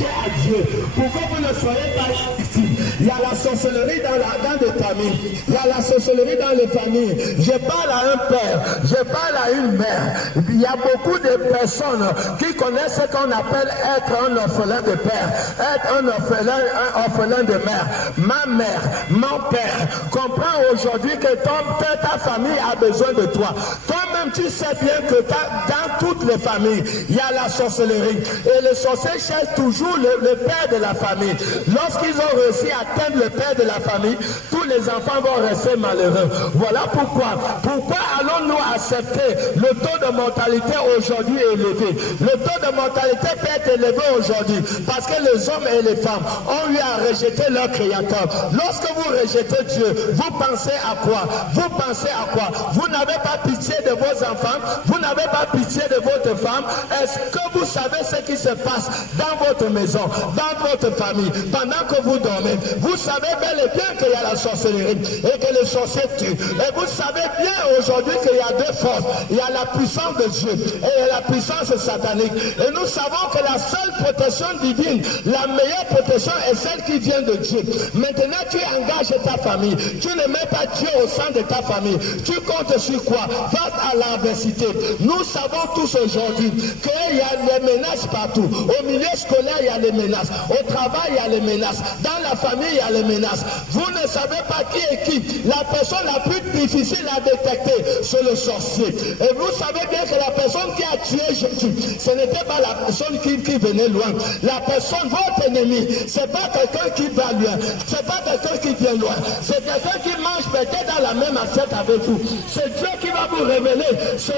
À Dieu, pour que vous ne soyez pas victime. Il y a la sorcellerie dans les familles. Il y a la sorcellerie dans les familles. Je parle à un père, je parle à une mère. Il y a beaucoup de personnes qui connaissent ce qu'on appelle être un orphelin de père, être un orphelin de mère. Ma mère, mon père, comprends aujourd'hui que ta famille a besoin de toi. Toi-même, tu sais bien que dans toutes les familles, il y a la sorcellerie. Et les sorciers cherchent toujours le père de la famille. Lorsqu'ils ont réussi à atteindre le père de la famille, tous les enfants vont rester malheureux. Voilà pourquoi. Pourquoi allons-nous accepter le taux de mortalité aujourd'hui élevé? Le taux de mortalité peut être élevé aujourd'hui parce que les hommes et les femmes ont eu à rejeter leur créateur. Lorsque vous rejetez Dieu, vous pensez à quoi? Vous pensez à quoi? Vous n'avez pas pitié de vos enfants, vous n'avez pas pitié de votre femme. Est-ce que vous savez ce qui se passe dans votre maison, dans votre famille, pendant que vous dormez? Vous savez bel et bien qu'il y a la sorcellerie et que les sorciers tuent. Et vous savez bien aujourd'hui qu'il y a deux forces. Il y a la puissance de Dieu et la puissance satanique. Et nous savons que la seule protection divine, la meilleure protection est celle qui vient de Dieu. Maintenant, tu engages ta famille. Tu ne mets pas Dieu au sein de ta famille. Tu comptes sur quoi? Face à l'adversité. Nous savons tous aujourd'hui qu'il y a des menaces partout. Au milieu scolaire, il y a les menaces. Au travail, il y a les menaces. Dans la famille, il y a les menaces. Vous ne savez pas qui est qui. La personne la plus difficile à détecter, c'est le sorcier. Et vous savez bien que la personne qui a tué Jésus, ce n'était pas la personne qui venait loin. La personne, votre ennemi, ce n'est pas quelqu'un qui va loin. Ce n'est pas quelqu'un qui vient loin. C'est quelqu'un qui mange peut-être dans la même assiette avec vous. C'est Dieu qui va vous révéler ce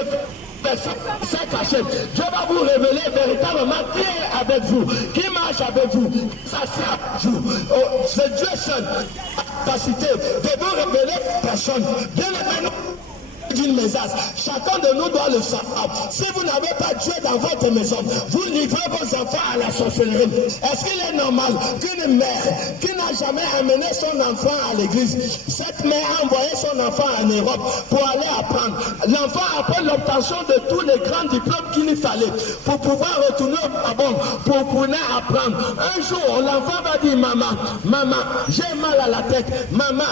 c'est caché. Dieu va vous révéler véritablement qui est avec vous, qui marche avec vous, ça c'est à vous. Oh, c'est Dieu seul capacité de vous révéler personne. Bien aimé, d'une message. Chacun de nous doit le savoir. Si vous n'avez pas Dieu dans votre maison, vous livrez vos enfants à la sorcellerie. Est-ce qu'il est normal qu'une mère qui n'a jamais amené son enfant à l'église, cette mère a envoyé son enfant en Europe pour aller apprendre? L'enfant après l'obtention de tous les grands diplômes qu'il lui fallait pour pouvoir retourner au Gabon, pour pouvoir apprendre. Un jour, l'enfant va dire: maman, j'ai mal à la tête. Maman,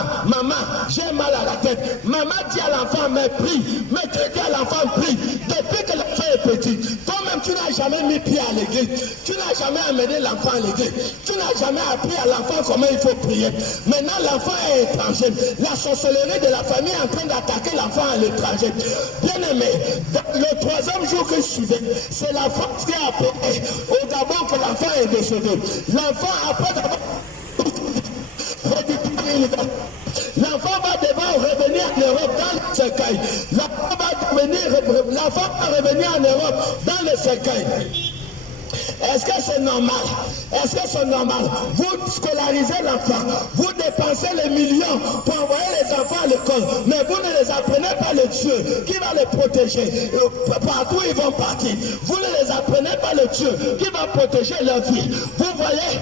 j'ai mal à la tête. Maman dit à l'enfant: mais prie, mais tu dis à l'enfant: prie. Depuis que l'enfant est petit, toi-même tu n'as jamais mis pied à l'église, tu n'as jamais amené l'enfant à l'église, tu n'as jamais appris à l'enfant comment il faut prier. Maintenant l'enfant est étranger, la sorcellerie de la famille est en train d'attaquer l'enfant à l'étranger. Bien aimé, le troisième jour que je suivais, c'est la France qui a appelé au Gabon que l'enfant est décédé. L'enfant après d'abord l'enfant va devoir revenir en Europe dans le cercueil. L'enfant va revenir en Europe dans le cercueil. Est-ce que c'est normal? Est-ce que c'est normal? Vous scolarisez l'enfant, vous dépensez les millions pour envoyer les enfants à l'école, mais vous ne les apprenez pas le Dieu qui va les protéger. Partout ils vont partir. Vous ne les apprenez pas le Dieu qui va protéger leur vie. Vous voyez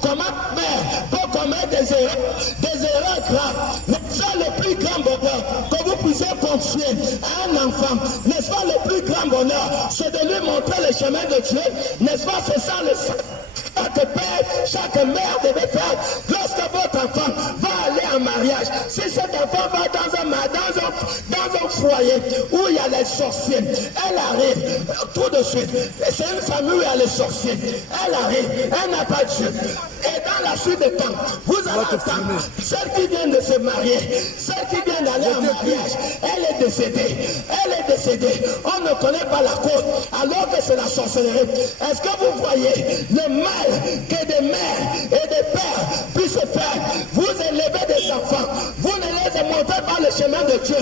comment mère peut commettre des erreurs graves. Mais ça, le plus grand bonheur que vous puissiez confier à un enfant, n'est-ce pas, le plus grand bonheur, c'est de lui montrer le chemin de Dieu, n'est-ce pas? C'est ça le chaque père, chaque mère devait faire lorsque votre enfant va aller en mariage. Si cet enfant va dans un foyer où il y a les sorciers, elle arrive tout de suite. C'est une famille où il y a les sorciers. Elle arrive, elle n'a pas Dieu. Et dans la suite des temps, vous allez entendre celle qui vient de se marier, celle qui vient d'aller en mariage, elle est décédée. Elle est décédée. On ne connaît pas la cause, alors que c'est la sorcellerie. Est-ce que vous voyez le mal que des mères et des pères puissent faire? Vous élevez des enfants, vous ne les montrez pas le chemin de Dieu.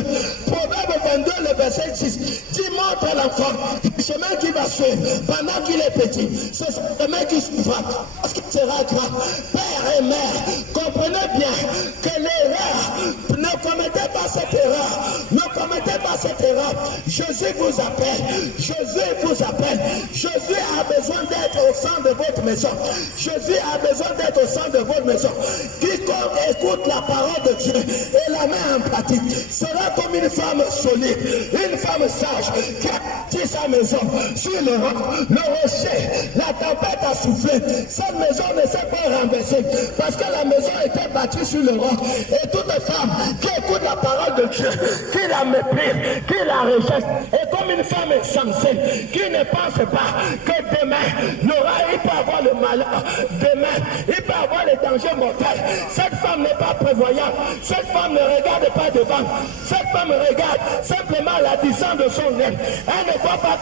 Proverbe 22, le verset 6, dit: montre à l'enfant le chemin qu'il va suivre pendant qu'il est petit. C'est ce chemin qui suivra, parce qu'il sera grand. Père et mère, comprenez bien que l'erreur, ne commettez pas cette erreur, ne commettez pas cette erreur. Jésus vous appelle. Jésus vous appelle. Jésus a besoin d'être au centre de votre maison. Jésus a besoin d'être au centre de votre maison. Quiconque écoute la parole de Dieu et la met en pratique sera comme une femme solide, une femme sage qui a bâti sa maison sur le roc, le rocher. La tempête a soufflé. Cette maison ne s'est pas renversée parce que la maison était bâtie sur le roc. Et toute femme qui écoute la parole de Dieu, qui la méprise, qui la rejette, est comme une femme insensée qui ne pense pas que demain, il peut avoir le malheur. Demain, il peut avoir les dangers mortels. Cette femme n'est pas prévoyante. Cette femme ne regarde pas devant. Cette femme regarde simplement la distance de son nez. Elle ne voit pas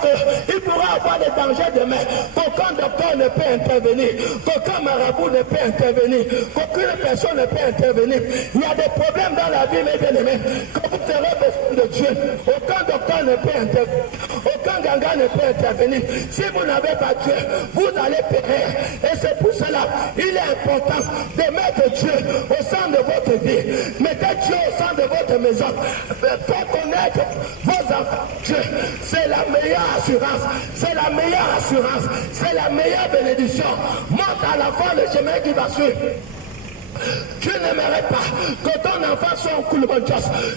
qu'il pourra avoir des dangers demain. Qu'aucun docteur ne peut intervenir. Qu'aucun marabout ne peut intervenir. Qu'aucune personne ne peut intervenir. Il y a des problèmes dans la vie, mes bien-aimés. Quand vous serez besoin de Dieu, aucun docteur ne peut intervenir. Aucun ganga ne peut intervenir. Si vous n'avez pas Dieu, vous allez périr. Et c'est pour cela, il est important de mettre Dieu au centre de votre vie. Mettez Dieu au centre de votre maison. Faites connaître vos enfants. Dieu, c'est la meilleure assurance. C'est la meilleure assurance. C'est la meilleure bénédiction. Montre à l'enfant le chemin qui va suivre. Tu n'aimerais pas que ton enfant soit en Kouloubandios.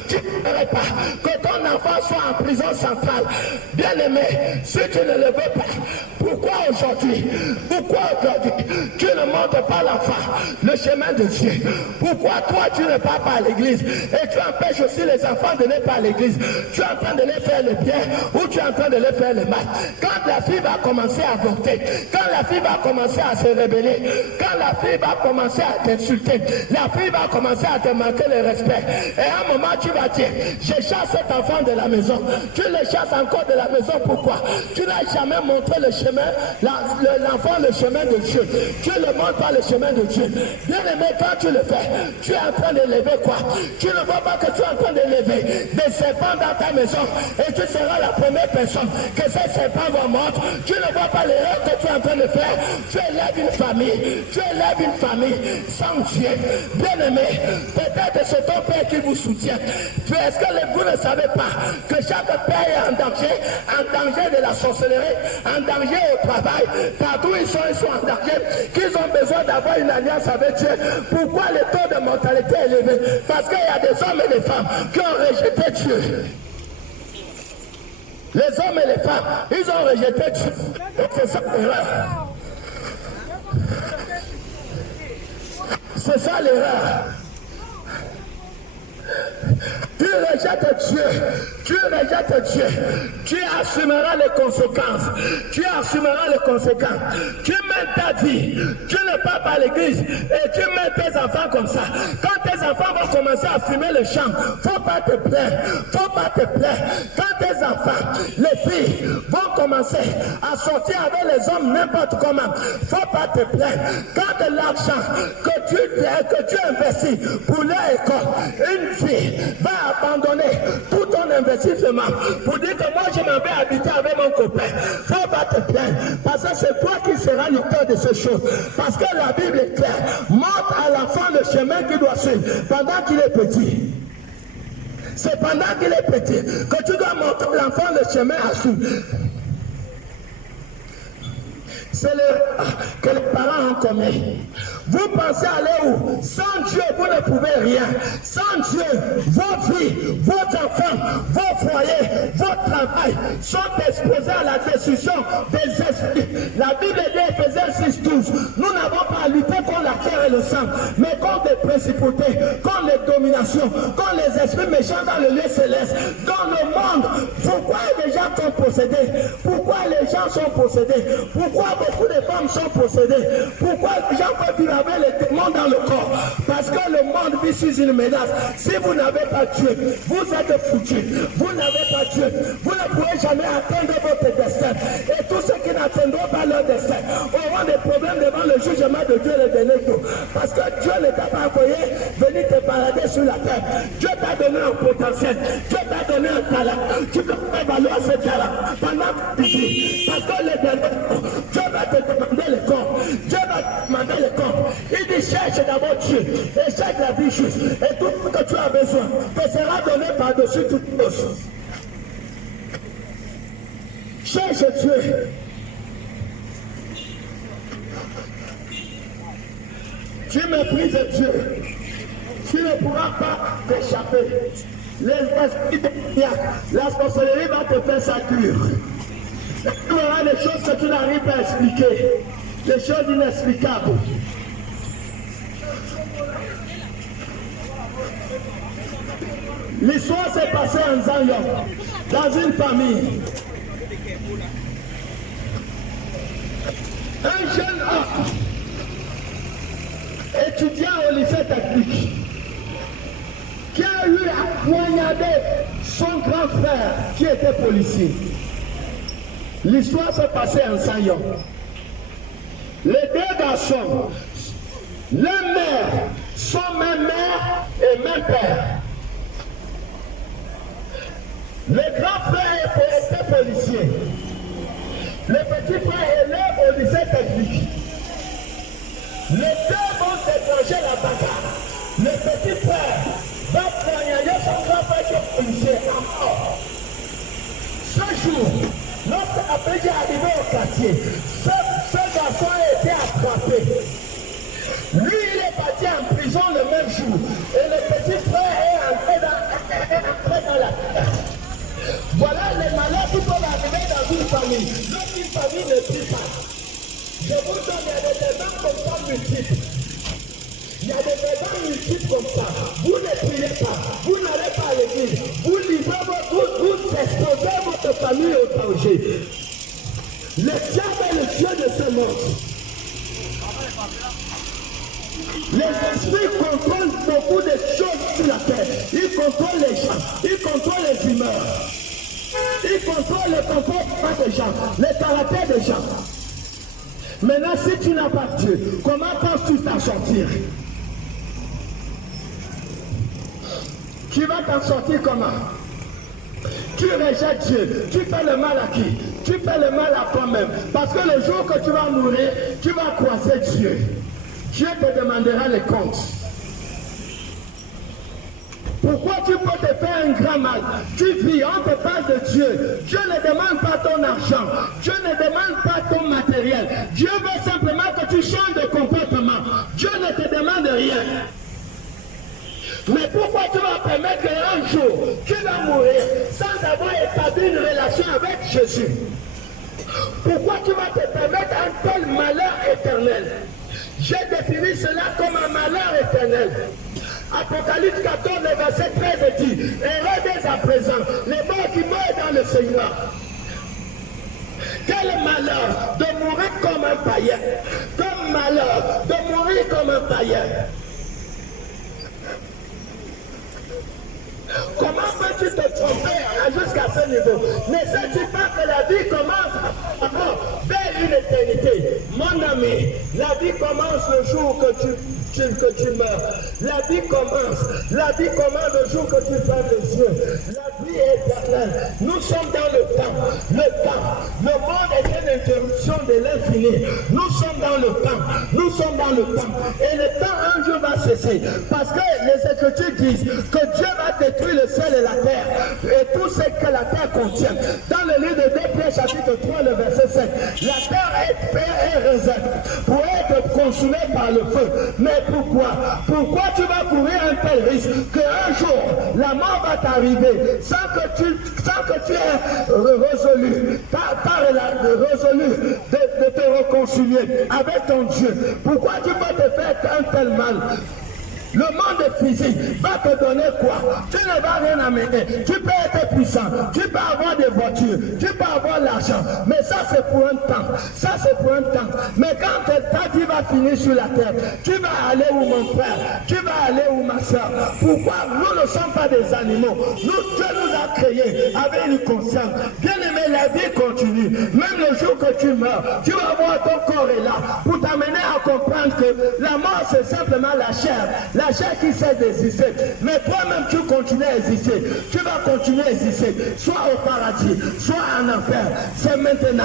Tu n'aimerais pas que ton enfant soit en prison centrale. Bien aimé, si tu ne le veux pas, pourquoi aujourd'hui tu ne montres pas l'enfant le chemin de Dieu? Pourquoi toi tu ne pars pas à l'église et tu empêches aussi les enfants de ne pas à l'église? Tu es en train de les faire le bien ou tu es en train de les faire le mal? Quand la fille va commencer à avorter, quand la fille va commencer à se rébeller, quand la fille va commencer à t'insulter, la fille va commencer à te manquer le respect. Et à un moment, tu vas dire, je chasse cet enfant de la maison. Tu le chasses encore de la maison. Pourquoi? Tu n'as jamais montré le chemin, l'enfant le chemin de Dieu. Tu ne montres pas le chemin de Dieu. Bien aimé, quand tu le fais, tu es en train d'élever quoi? Tu ne vois pas que tu es en train d'élever des serpents dans ta maison. Et tu seras la première personne que ces serpents vont mordre. Tu ne vois pas l'erreur que tu es en train de faire. Tu élèves une famille. Tu élèves une famille sans Dieu. Bien-aimé, peut-être c'est ton père qui vous soutient. Est-ce que vous ne savez pas que chaque père est en danger de la sorcellerie, en danger au travail, partout ils sont en danger, qu'ils ont besoin d'avoir une alliance avec Dieu. Pourquoi le taux de mortalité est élevé? Parce qu'il y a des hommes et des femmes qui ont rejeté Dieu. Les hommes et les femmes, ils ont rejeté Dieu. Et c'est ça l'erreur. C'est ça l'erreur. Tu rejettes Dieu, tu rejettes Dieu, tu assumeras les conséquences, tu assumeras les conséquences. Tu mets ta vie, tu ne pars pas à l'église et tu mets tes enfants comme ça. Quand tes enfants vont commencer à fumer le champ, faut pas te plaindre, faut pas te plaindre. Quand tes enfants, les filles, vont commencer à sortir avec les hommes n'importe comment, faut pas te plaindre. Quand de l'argent que tu investis pour leur école, une fille va abandonner tout ton investissement pour dire que moi je m'en vais habiter avec mon copain. Faut pas te plaindre parce que c'est toi qui seras l'auteur de ces choses. Parce que la Bible est claire. Montre à l'enfant le chemin qu'il doit suivre pendant qu'il est petit. C'est pendant qu'il est petit que tu dois montrer à l'enfant le chemin à suivre. C'est que les parents ont commis. Vous pensez aller où? Sans Dieu, vous ne pouvez rien. Sans Dieu, vos vies, vos enfants, vos foyers, vos travail sont exposés à la destruction des esprits. La Bible dit Éphésiens 6:12. Nous n'avons pas à lutter contre la terre et le sang, mais contre les principautés, contre les dominations, contre les esprits méchants dans le lieu céleste, dans le monde. Pourquoi les gens sont possédés? Pourquoi les gens sont possédés? Pourquoi beaucoup de femmes sont possédées? Pourquoi les gens peuvent vivre avec les démons dans le corps? Parce que le monde vit sous une menace. Si vous n'avez pas Dieu, vous êtes foutus. Vous n'avez pas Dieu, vous ne pourrez jamais atteindre votre destin. Et tous ceux qui n'atteindront pas leur destin auront des problèmes devant le jugement de Dieu le dernier jour. Parce que Dieu ne t'a pas envoyé venir te balader sur la terre. Dieu t'a donné un potentiel. Dieu t'a donné un talent. Tu peux faire valoir ce talent pendant que tu vis. Parce que le dernier jour, Dieu va te demander le corps. Dieu va te demander le corps. Il dit cherche d'abord Dieu et cherche la vie juste. Et tout ce que tu as besoin te sera donné par-dessus toutes choses. Cherche Dieu. Tu méprises Dieu. Tu ne pourras pas t'échapper. L'esprit démoniaque, la sorcellerie va te faire sa cure. Tu auras des choses que tu n'arrives pas à expliquer. Des choses inexplicables. L'histoire s'est passée en Zion, dans une famille. Un jeune homme, étudiant au lycée technique, qui a eu à poignarder son grand frère qui était policier. L'histoire s'est passée en Zion. Les deux garçons, leur mère, sont même mère et même père. Le grand frère était policier. Le petit frère est là au lycée technique. Les deux vont déclencher la bagarre. Le petit frère va poignarder son grand frère qui est policier à mort. Ce jour, lorsque la police est arrivée au quartier, ce garçon a été attrapé. Lui, il est parti en prison le même jour. Et le petit frère est entré dans la terre. Voilà les malheurs qui peuvent arriver dans une famille. Lorsqu'une famille ne prie pas, je vous donne, il y a des événements comme ça multiples. Il y a des événements multiples comme ça. Vous ne priez pas, vous n'allez pas à l'église, vous livrez vous exposez votre famille au danger. Le diable est le Dieu de ce monde. Les esprits contrôlent beaucoup de choses sur la terre. Ils contrôlent les gens, ils contrôlent les humeurs. Il contrôle le comportement des gens, le caractère des gens. Maintenant, si tu n'as pas Dieu, comment penses-tu t'en sortir? Tu vas t'en sortir comment? Tu rejettes Dieu, tu fais le mal à qui? Tu fais le mal à toi-même. Parce que le jour que tu vas mourir, tu vas croiser Dieu. Dieu te demandera les comptes. Pourquoi tu peux te faire un grand mal? Tu vis, on te parle de Dieu. Dieu ne demande pas ton argent. Dieu ne demande pas ton matériel. Dieu veut simplement que tu changes de comportement. Dieu ne te demande rien. Mais pourquoi tu vas permettre qu'un jour, tu vas mourir sans avoir établi une relation avec Jésus? Pourquoi tu vas te permettre un tel malheur éternel? J'ai défini cela comme un malheur éternel. Apocalypse 14, le verset 13 dit, heureux dès à présent, les morts qui meurent dans le Seigneur. Quel malheur de mourir comme un païen. Quel malheur de mourir comme un païen. Comment peux-tu te tromper jusqu'à ce niveau? Ne sais-tu pas que la vie commence vers une éternité? Mon ami, la vie commence le jour que tu meurs. La vie commence le jour que tu fermes les yeux. La vie est éternelle. Nous sommes dans le temps. Le monde est une interruption de l'infini. Nous sommes dans le temps. Et le temps un jour va cesser. Parce que les Écritures disent que Dieu va détruire le ciel et la terre. Et tout ce que la terre contient. Dans le livre de 2 Pierre chapitre 3, le verset 7. La terre est réservée pour être consumée par le feu. Mais pourquoi? Pourquoi tu vas courir un tel risque qu'un jour la mort va t'arriver sans que tu aies résolu de te réconcilier avec ton Dieu? Pourquoi tu vas te faire un tel mal? Le monde physique va te donner quoi? Tu ne vas rien amener. Tu peux être puissant, tu peux avoir des voitures, tu peux avoir l'argent, mais ça c'est pour un temps. Mais quand ta vie va finir sur la terre, tu vas aller où mon frère? Tu vas aller où ma soeur? Pourquoi? Nous ne sommes pas des animaux. Dieu nous a créés avec une conscience. Bien aimé, la vie continue. Même le jour que tu meurs, tu vas voir ton corps est là pour t'amener à comprendre que la mort c'est simplement la chair. la chair qui cesse d'exister. Mais toi-même, tu continues à exister. Tu vas continuer à exister, soit au paradis, soit en enfer. C'est maintenant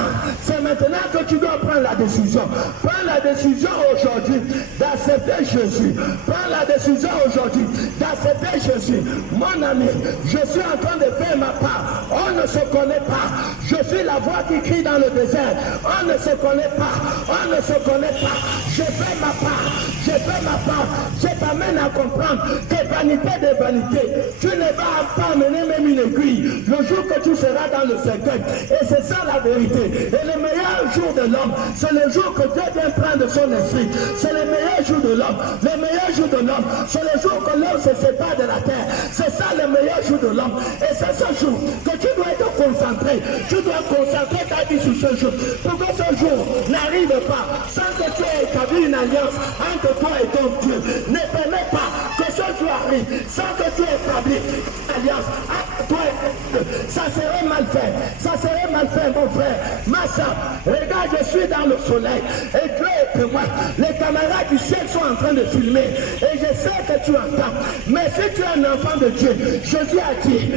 que tu dois prendre la décision. Prends la décision aujourd'hui d'accepter Jésus. Prends la décision aujourd'hui d'accepter Jésus. Mon ami, je suis en train de faire ma part. On ne se connaît pas. Je suis la voix qui crie dans le désert. On ne se connaît pas. On ne se connaît pas. Je fais ma part. Je fais ma part. Je t'amène à comprendre que vanité de vanité, tu ne vas pas amener même une aiguille le jour que tu seras dans le cercueil. Et c'est ça la vérité. Et le meilleur jour de l'homme, c'est le jour que Dieu vient prendre son esprit. C'est le meilleur jour de l'homme. Le meilleur jour de l'homme, c'est le jour que l'homme se sépare de la terre. C'est ça le meilleur jour de l'homme. Et c'est ce jour que tu dois être concentré. Tu dois concentrer ta vie sur ce jour. Pour que ce jour n'arrive pas sans que tu aies établi une alliance entre toi et ton Dieu. Ne permets pas que ce jour arrive sans que tu aies établi une alliance entre toi et ton Dieu. Ça serait mal fait. Ça serait mal fait, mon frère. Ma soeur, regarde, je suis dans le soleil. Et Dieu est témoin. Les camarades du ciel sont en train de filmer. Et je sais que tu entends. Mais si tu es un enfant de Dieu, Jésus a dit,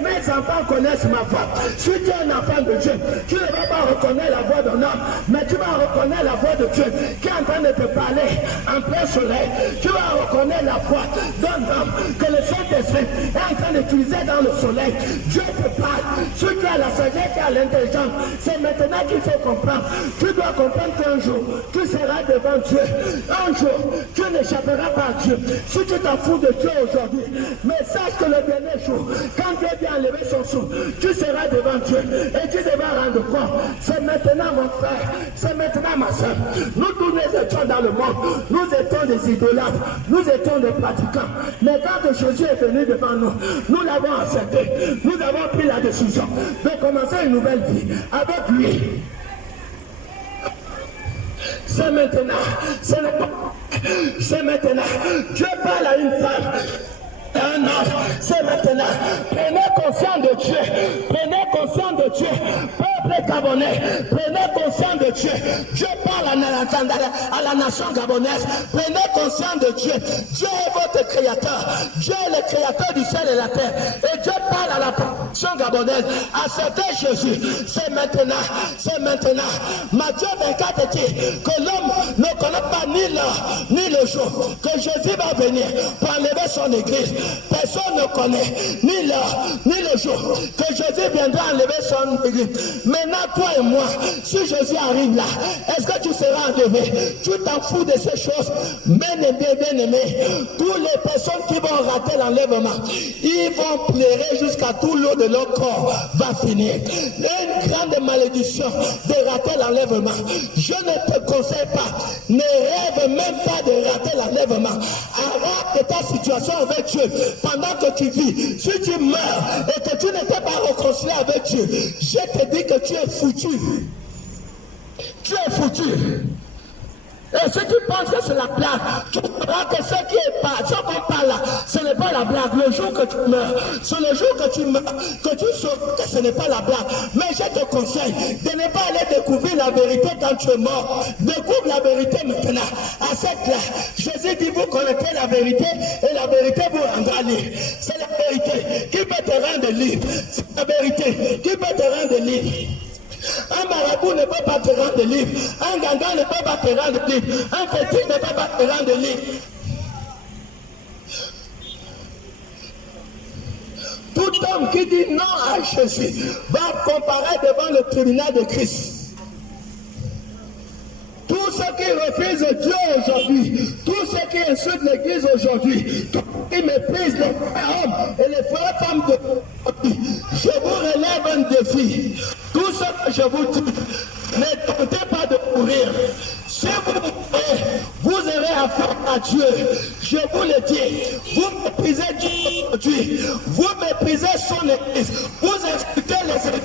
mes enfants connaissent ma voix. Si tu es un enfant de Dieu, tu ne vas pas reconnaître la voix d'un homme, mais tu vas reconnaître la voix de Dieu qui est en train de te parler en plein soleil. Tu vas reconnaître la voix d'un homme que le Saint-Esprit est en train d'utiliser dans le soleil. Dieu te parle. Si tu as la sagesse et l'intelligence, c'est maintenant qu'il faut comprendre. Tu dois comprendre qu'un jour, tu seras devant Dieu. Un jour, tu n'échapperas pas à Dieu. Si tu t'en fous de Dieu aujourd'hui, mais sache que le dernier jour, quand Dieu vient enlever son souffle, tu seras devant Dieu et tu devras rendre compte. C'est maintenant, mon frère, c'est maintenant, ma soeur. Nous tous nous étions dans le monde, nous étions des idolâtres, nous étions des pratiquants. Mais quand Jésus est venu devant nous, nous l'avons accepté. Nous avons pris la décision de commencer une nouvelle vie avec lui. C'est maintenant, c'est maintenant. Dieu parle à une femme. Un homme, c'est maintenant. Prenez conscience de Dieu. Prenez conscience de Dieu. Peuple gabonais, prenez conscience de Dieu. Dieu parle à la nation gabonaise. Prenez conscience de Dieu. Dieu est votre créateur. Dieu est le créateur du ciel et la terre. Et Dieu parle à la nation gabonaise. Acceptez Jésus. C'est maintenant. C'est maintenant. Matthieu 24 dit que l'homme ne connaît pas ni l'heure ni le jour que Jésus va venir pour enlever son église. Personne ne connaît ni l'heure ni le jour que Jésus viendra enlever son église. Maintenant, toi et moi, si Jésus arrive là, est-ce que tu seras enlevé? Tu t'en fous de ces choses. Bien-aimé, toutes les personnes qui vont rater l'enlèvement, ils vont pleurer jusqu'à tout l'eau de leur corps va finir. Une grande malédiction de rater l'enlèvement. Je ne te conseille pas, ne rêve même pas de rater l'enlèvement. Arrête ta situation avec Dieu pendant que tu vis. Si tu meurs et que tu n'étais pas réconcilié avec Dieu, je te dis que tu es foutu. Tu es foutu. Et si tu penses que c'est la blague, tu verras que ce qu'on parle là, ce n'est pas la blague. Le jour que tu meurs, c'est le jour que tu meurs, que tu sauras que ce n'est pas la blague. Mais je te conseille de ne pas aller découvrir la vérité quand tu es mort. Découvre la vérité maintenant. À cette là, Jésus dit vous connaîtrez la vérité et la vérité vous rendra libre. C'est la vérité qui peut te rendre libre. C'est la vérité qui peut te rendre libre. Un marabout ne peut pas te rendre libre. Un ganga ne peut pas te rendre libre. Un fétiche ne peut pas te rendre libre. Tout homme qui dit non à Jésus va comparaître devant le tribunal de Christ. Tous ceux qui refusent Dieu aujourd'hui, tous ceux qui insultent l'Église aujourd'hui, tous ceux qui méprisent les frères hommes et les frères femmes d'aujourd'hui, je vous relève un défi. Tout ce que je vous dis, ne tentez pas de mourir. Si vous mourrez, vous aurez affaire à Dieu. Je vous le dis, vous méprisez Dieu aujourd'hui, vous méprisez son Église, vous insultez les Églises.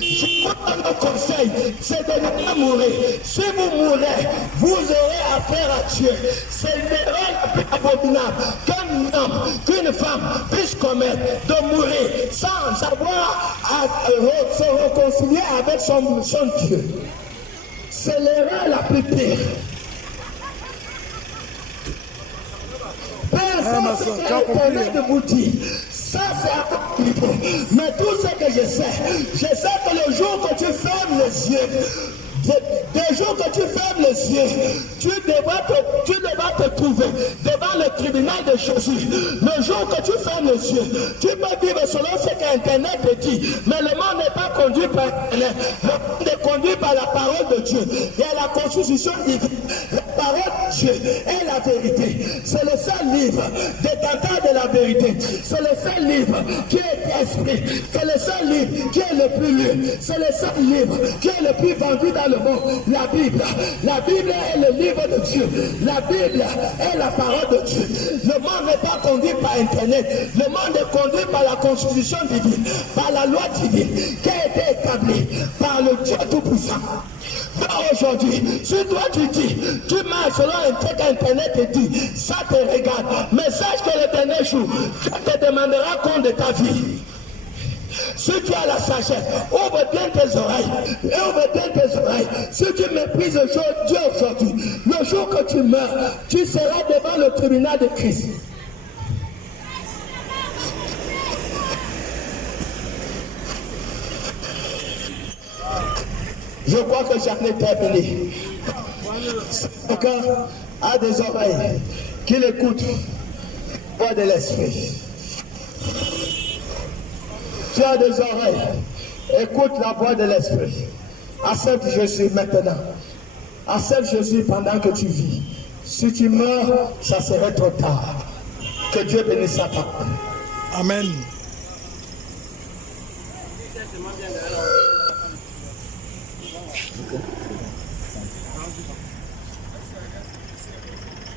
Je vous donne un conseil, c'est de ne pas mourir. Si vous mourrez, vous aurez affaire à Dieu. C'est l'erreur la plus abominable qu'un homme, qu'une femme puisse commettre, de mourir sans avoir à se réconcilier avec son Dieu. C'est l'erreur la plus pire. encore ce qu'Internet vous dit. Ça, c'est un peu. Mais tout ce que je sais que le jour que tu fermes les yeux, des jours que tu fermes les yeux, tu devras te trouver devant le tribunal de Jésus. Le jour que tu fermes les yeux, tu peux vivre selon ce qu'Internet te dit. Mais le monde n'est pas conduit par Internet. Le monde est conduit par la parole de Dieu. Il y a la constitution divine. La parole de Dieu est la vérité. C'est le seul livre détenteur de la vérité. C'est le seul livre qui est esprit. C'est le seul livre qui est le plus lu. C'est le seul livre qui est le plus vendu dans le monde. La Bible est le livre de Dieu. La Bible est la parole de Dieu. Le monde n'est pas conduit par Internet. Le monde est conduit par la constitution divine, par la loi divine qui a été établie par le Dieu Tout-Puissant. Aujourd'hui, si toi tu dis, tu marches selon ce qu'Internet te dit, ça te regarde. Mais sache que le dernier jour, tu te demanderas compte de ta vie. Si tu as la sagesse, ouvre bien tes oreilles. Ouvre bien tes oreilles. Si tu méprises Dieu aujourd'hui, le jour que tu meurs, tu seras devant le tribunal de Christ. Je crois que j'en ai terminé. Quelqu'un a des oreilles qu'il écoute la voix de l'esprit. Tu as des oreilles, écoute la voix de l'esprit. Accepte Jésus maintenant. Accepte Jésus pendant que tu vis. Si tu meurs, ça serait trop tard. Que Dieu bénisse ta parole. Amen.